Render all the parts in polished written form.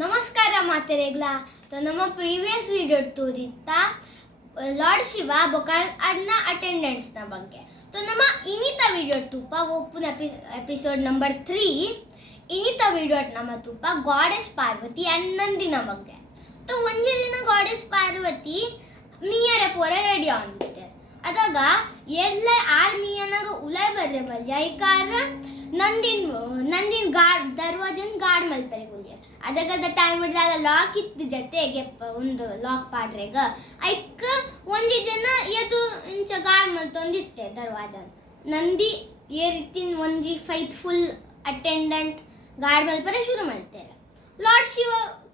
ನಮಸ್ಕಾರ ಮಾತೆರೆಗ್ಲ तो ನಮ್ಮ ಪ್ರೀವಿಯಸ್ ವಿಡಿಯೋ ತೋರಿತ್ತಾ ಲಾರ್ಡ್ ಶಿವ ಬೊಕಾಣ್ ಅಡ್ನ ಅಟೆಂಡೆನ್ಸ್ ನ ಬಗ್ಗೆ तो ನಮ್ಮ ಇನಿತ ವಿಡಿಯೋ ತುಪ್ಪ ಓಪನ್ ಎಪಿಸೋಡ್ ನಂಬರ್ 3 ಇನಿತ ವಿಡಿಯೋ ನಮ್ಮ ತುಪ್ಪ ಗಾಡೆಸ್ ಪಾರ್ವತಿ ಅಂಡ್ ನಂದಿನ ಬಗ್ಗೆ तो ಒಂಜೆ ದಿನ ಗಾಡೆಸ್ ಪಾರ್ವತಿ ಮಿಯರ ಪೋರ ರೆಡಿ ಆಗಿತ್ತೆ ಅದಾಗ ಎಲ್ಲ ಆರ್ ಮಿಯನಗ ಉಲೈ ಬರ್ರೆ ಬಲ್ಯ ಐಕಾರ ನಂದಿನ್ ಗಾರ್ಡ್ ದರ್ವಾಜನ್ ಗಾರ್ಡ್ ಮಲ್ಪರೆ ಗುಲ್ಯರ್ ಅದಗದ ಟೈಮ್ ಇಡ್ದಾಗ ಲಾಕ್ ಇತ್ತು ಜೊತೆಗೆ ಒಂದು ಲಾಕ್ ಪಾಡ್ರೆಗ ಐಕ್ ಒಂಜಿ ಜನ ಎದು ಇಂಚ ಗಾರ್ಡ್ ಮಲ್ತೊಂದಿತ್ತೆ ದರ್ವಾಜನ್ ನಂದಿ ಏರಿತ್ತಿನ ಒಂಜಿ ಫೈತ್ಫುಲ್ ಅಟೆಂಡೆಂಟ್ ಗಾರ್ಡ್ ಮಲ್ಪರೆ ಶುರು ಮಾಡ್ತಾರೆ ಲಾರ್ಡ್ ಶಿವ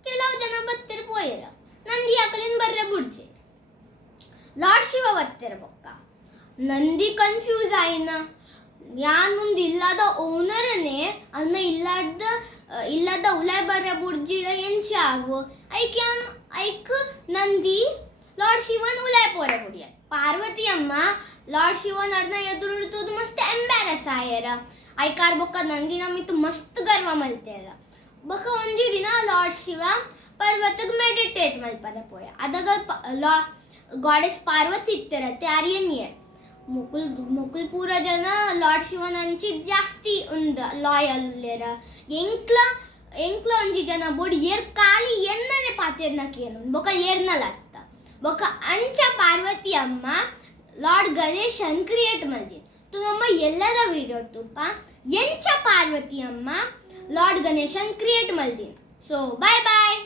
ಕೆಲವು ಜನ ಬತ್ತಿರ ಪೋಯರ ನಂದಿ ಅಕಲಿನ ಬರ್ರೆ ಬುಡ್ಜೆ ಲಾರ್ಡ್ ಶಿವ ಬತ್ತಿರ ಬೊಕ್ಕ ನಂದಿ ಕನ್ಫ್ಯೂಸ್ ಆಯ್ನ ಯಾನೊಂದು ಇಲ್ಲದ ಓನರನೇ ಅನ್ನ ಇಲ್ಲದ ಉಲೈ ಬರ್ರೆ ಬುಡ್ಜಿಡ ಎಂಚಾವು ಐಕ್ ನಂದಿ ಲಾರ್ಡ್ ಶಿವನ್ ಉಲೈ ಪೋರೆ ಬುಡಿಯ ಪಾರ್ವತಿ ಅಮ್ಮ ಲಾರ್ಡ್ ಶಿವನ್ ಅರ್ನ ಎದುರುಡ್ತದು ಮಸ್ತ್ ಎಂಬ್ಯಾರಸ್ ಆಯರ ಐಕಾರ್ ಬೊಕ್ಕ ನಂದಿ ನಮಿತ್ತು ಮಸ್ತ್ ಗರ್ವ ಮಲ್ತೇರ ಬೊಕ್ಕ ಒಂಜಿ ದಿನ ಲಾರ್ಡ್ ಶಿವ ಪರ್ವತಗ್ ಮೆಡಿಟೇಟ್ ಮಲ್ಪರೆ ಪೋಯ ಅದಾಗ ಗಾಡೆಸ್ ಪಾರ್ವತಿ ಇತ್ತಿರತ್ತೆ ಆರ್ಯನಿಯರ್ ಮುಕುಲ್ ಪೂರ ಜನ ಲಾರ್ಡ್ ಶಿವನ್ ಅಂಚಿ ಜಾಸ್ತಿ ಒಂದು ಲಾಯಲ್ ಉಲ್ಲೇರ ಎಂಕ್ಲ ಒಂಜಿ ಜನ ಬೋಡಿ ಏರ್ ಕಾಲಿ ಎನ್ನನೆ ಪಾತೆರ್ನ ಕೇನು ಬೊಕ ಏರ್ನಲ ಅತ್ತ ಬೊಕ ಅಂಚ ಪಾರ್ವತಿ ಅಮ್ಮ ಲಾರ್ಡ್ ಗಣೇಶನ್ ಕ್ರಿಯೇಟ್ ಮಲ್ದಿನ್ ತು ನಮ್ಮ ಎಲ್ಲದ ವಿಡಿಯೋ ತುಪ್ಪ ಎಂಚ ಪಾರ್ವತಿ ಅಮ್ಮ ಲಾರ್ಡ್ ಗಣೇಶನ್ ಕ್ರಿಯೇಟ್ ಮಲ್ದಿನ್ ಸೊ ಬಾಯ್ ಬಾಯ್.